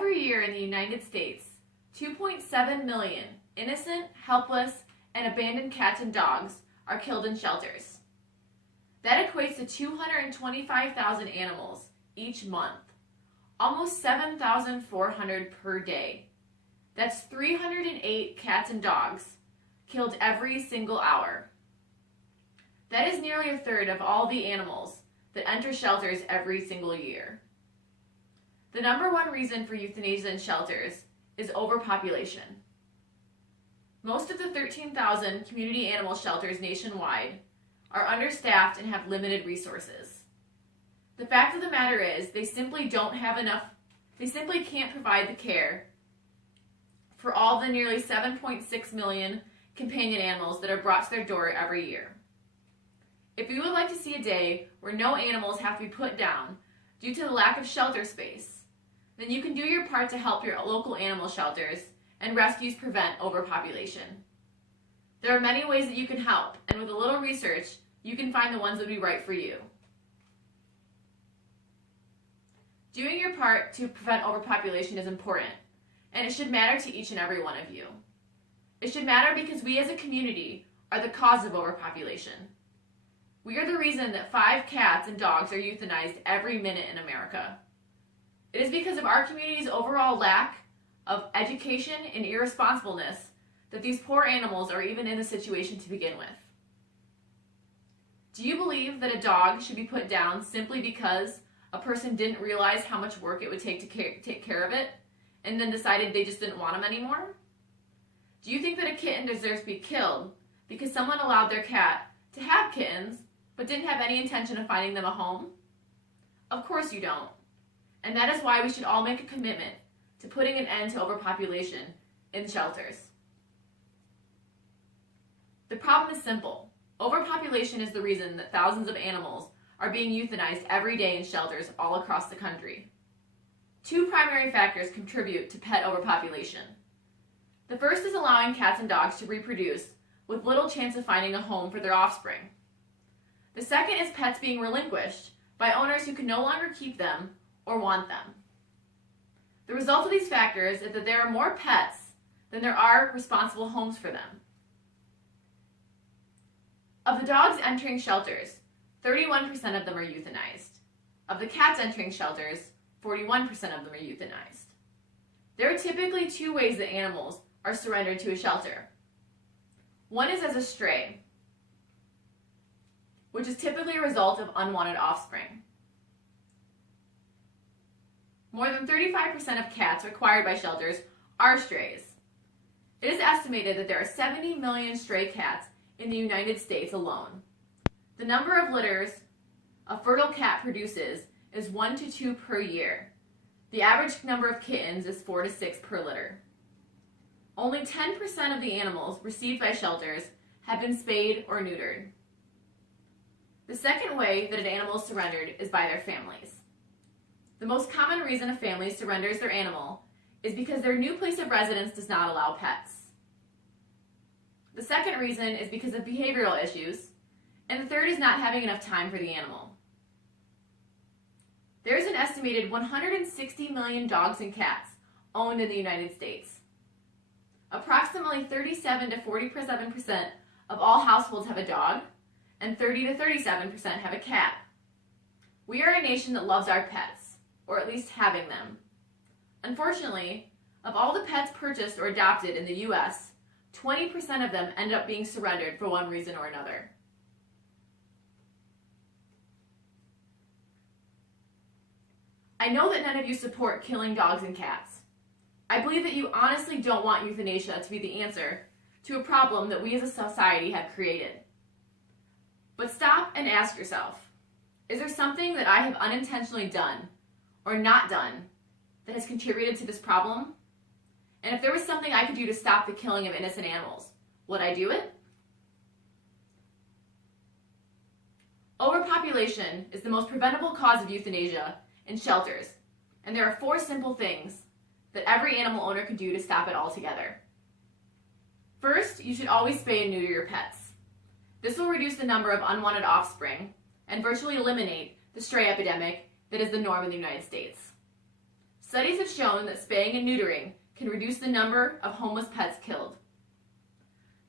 Every year in the United States, 2.7 million innocent, helpless, and abandoned cats and dogs are killed in shelters. That equates to 225,000 animals each month, almost 7,400 per day. That's 308 cats and dogs killed every single hour. That is nearly a third of all the animals that enter shelters every single year. The number one reason for euthanasia in shelters is overpopulation. Most of the 13,000 community animal shelters nationwide are understaffed and have limited resources. The fact of the matter is they simply can't provide the care for all the nearly 7.6 million companion animals that are brought to their door every year. If you would like to see a day where no animals have to be put down due to the lack of shelter space, then you can do your part to help your local animal shelters and rescues prevent overpopulation. There are many ways that you can help, and with a little research, you can find the ones that would be right for you. Doing your part to prevent overpopulation is important, and it should matter to each and every one of you. It should matter because we as a community are the cause of overpopulation. We are the reason that 5 cats and dogs are euthanized every minute in America. It is because of our community's overall lack of education and irresponsibleness that these poor animals are even in the situation to begin with. Do you believe that a dog should be put down simply because a person didn't realize how much work it would take to take care of it and then decided they just didn't want him anymore? Do you think that a kitten deserves to be killed because someone allowed their cat to have kittens but didn't have any intention of finding them a home? Of course you don't. And that is why we should all make a commitment to putting an end to overpopulation in shelters. The problem is simple. Overpopulation is the reason that thousands of animals are being euthanized every day in shelters all across the country. 2 primary factors contribute to pet overpopulation. The first is allowing cats and dogs to reproduce with little chance of finding a home for their offspring. The second is pets being relinquished by owners who can no longer keep them or want them. The result of these factors is that there are more pets than there are responsible homes for them. Of the dogs entering shelters, 31% of them are euthanized. Of the cats entering shelters, 41% of them are euthanized. There are typically 2 ways that animals are surrendered to a shelter. One is as a stray, which is typically a result of unwanted offspring. More than 35% of cats acquired by shelters are strays. It is estimated that there are 70 million stray cats in the United States alone. The number of litters a fertile cat produces is 1 to 2 per year. The average number of kittens is 4 to 6 per litter. Only 10% of the animals received by shelters have been spayed or neutered. The second way that an animal is surrendered is by their families. The most common reason a family surrenders their animal is because their new place of residence does not allow pets. The second reason is because of behavioral issues, and the third is not having enough time for the animal. There is an estimated 160 million dogs and cats owned in the United States. Approximately 37 to 47% of all households have a dog, and 30 to 37% have a cat. We are a nation that loves our pets, or at least having them. Unfortunately, of all the pets purchased or adopted in the U.S., 20% of them end up being surrendered for one reason or another. I know that none of you support killing dogs and cats. I believe that you honestly don't want euthanasia to be the answer to a problem that we as a society have created. But stop and ask yourself, is there something that I have unintentionally done or not done that has contributed to this problem? And if there was something I could do to stop the killing of innocent animals, would I do it? Overpopulation is the most preventable cause of euthanasia in shelters, and there are 4 simple things that every animal owner can do to stop it altogether. First, you should always spay and neuter your pets. This will reduce the number of unwanted offspring and virtually eliminate the stray epidemic that is the norm in the United States. Studies have shown that spaying and neutering can reduce the number of homeless pets killed.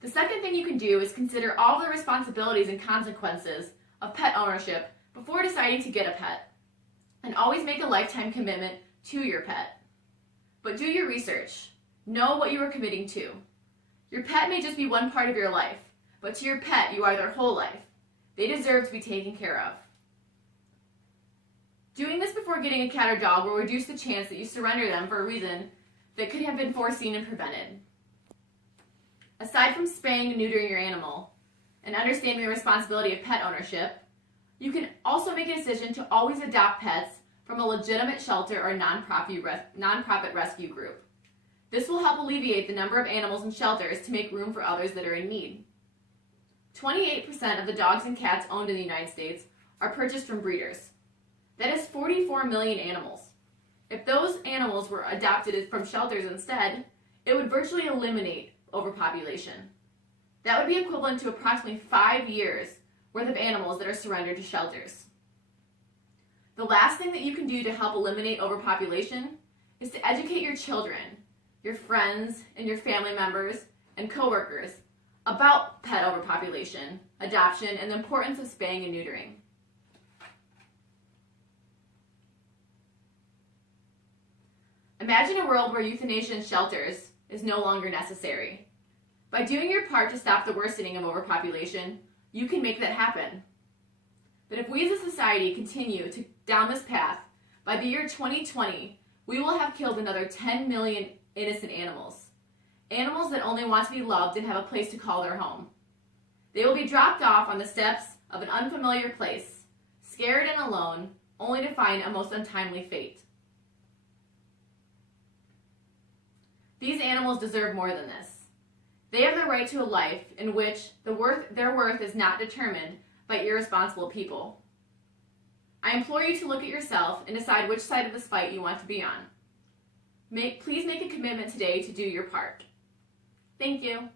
The second thing you can do is consider all the responsibilities and consequences of pet ownership before deciding to get a pet, and always make a lifetime commitment to your pet. But do your research. Know what you are committing to. Your pet may just be one part of your life, but to your pet, you are their whole life. They deserve to be taken care of. Doing this before getting a cat or dog will reduce the chance that you surrender them for a reason that could have been foreseen and prevented. Aside from spaying and neutering your animal and understanding the responsibility of pet ownership, you can also make a decision to always adopt pets from a legitimate shelter or nonprofit rescue group. This will help alleviate the number of animals in shelters to make room for others that are in need. 28% of the dogs and cats owned in the United States are purchased from breeders. That is 44 million animals. If those animals were adopted from shelters instead, it would virtually eliminate overpopulation. That would be equivalent to approximately 5 years worth of animals that are surrendered to shelters. The last thing that you can do to help eliminate overpopulation is to educate your children, your friends, and your family members and coworkers about pet overpopulation, adoption, and the importance of spaying and neutering. Imagine a world where euthanasia in shelters is no longer necessary. By doing your part to stop the worsening of overpopulation, you can make that happen. But if we as a society continue down this path, by the year 2020, we will have killed another 10 million innocent animals. Animals that only want to be loved and have a place to call their home. They will be dropped off on the steps of an unfamiliar place, scared and alone, only to find a most untimely fate. These animals deserve more than this. They have the right to a life in which their worth is not determined by irresponsible people. I implore you to look at yourself and decide which side of this fight you want to be on. Please make a commitment today to do your part. Thank you.